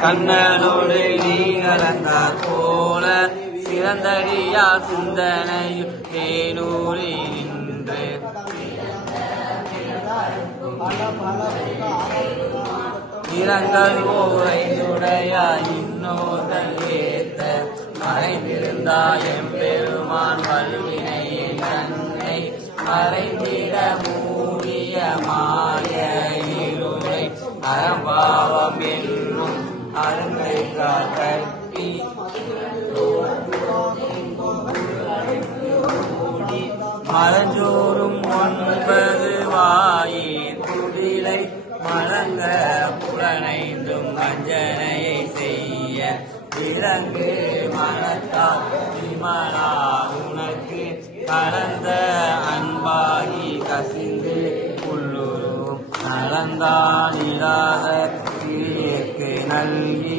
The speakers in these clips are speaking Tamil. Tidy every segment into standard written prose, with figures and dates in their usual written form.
கண்ணனோடு நீ கலந்தார் போல சிறந்தடியா சிந்தனையும் தேனூரி நின்று இரங்கல் ஓரையுடைய இன்னோர்கள் ஏத்த மறைந்திருந்தாய் எம்பெருமான் வல்வினையின் தன்னை மறைந்திட மூடிய மாய இருளை அறம்பாவம் என்னும் அருங்கை கட்டி மலஞ்சோறும் 9 வாயின் குடிலை மலங்க புலனைந்தும் வஞ்சனையை செய்ய விலங்கு மனத்தால் விமலா உனக்கு கலந்த அன்பாகி கசிந்து உள்ளுரும் நலந்தான் இல்லாத கிளியேற்கு நல்கி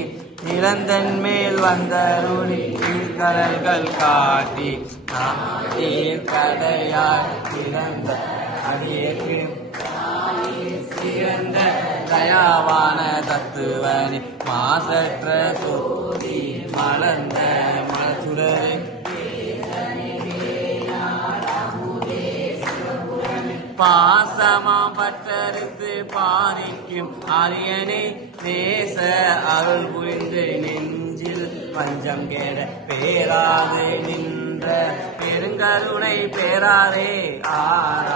இளந்தன் மேல் வந்தருளி கடல்கள் காட்டி கடையாய் இழந்த அடியேற்கு சிறந்த தயாவான தத்துவனி மாசற்ற சொத்தி மலர்ந்த மலசுடரை பாசமா பற்றறுத்து பானிக்கும் அரியணை தேச அருள் புரிந்து நெஞ்சில் பஞ்சம் கேட பேராது நின்ற பெருங்கருணை பேராரே ஆரா